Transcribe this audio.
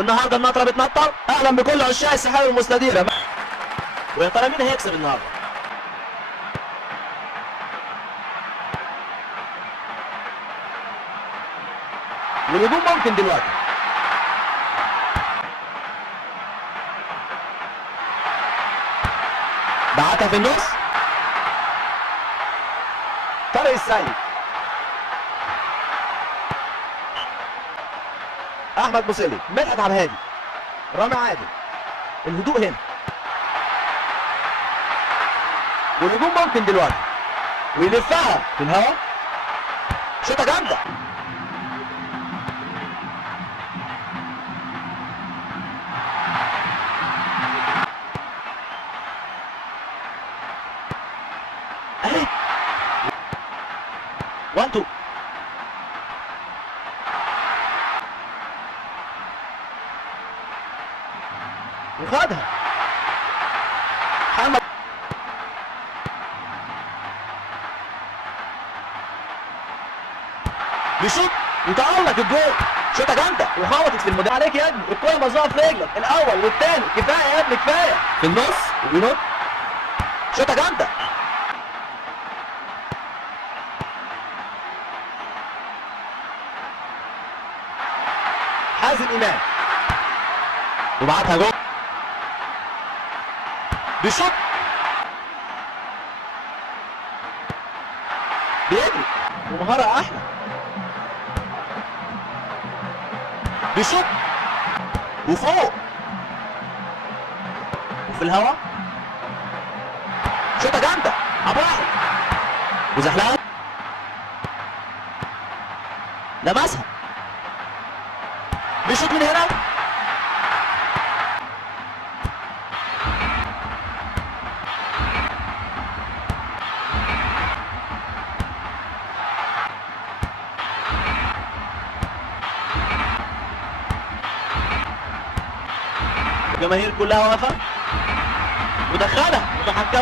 النهارده النطره بتنطر. اهلا بكل عشاق السحاب المستديره. ويا ترى مين هيكسب النهارده؟ والهجوم ممكن دلوقتي. بعتها في النص. طارق السيد. احمد مسلي. مدحت عبد الهادي. رامي عادل. الهدوء هنا. والهجوم ممكن دلوقتي. ويلفها في الهواء. شوطه جامده. اهي 1 2 وخدها محمد. بيشوط وتألق الجول. شوطه جامده وخبطت في المدافع. عليك يا ابني، الكوره مزوقه في رجلك. الاول والثاني كفايه يا ابني، كفايه. في النص وبينط. شوطه جامده. حازم امام وبعتها جول. بيشوط بيجري ومهاره احلى. بيشوط وفوق وفي الهواء. شوطه جامده. ابراهيم وزحلقه لمسها. بيشوط من هنا. الجماهير كلها واقفه ودخلها وتحكموا.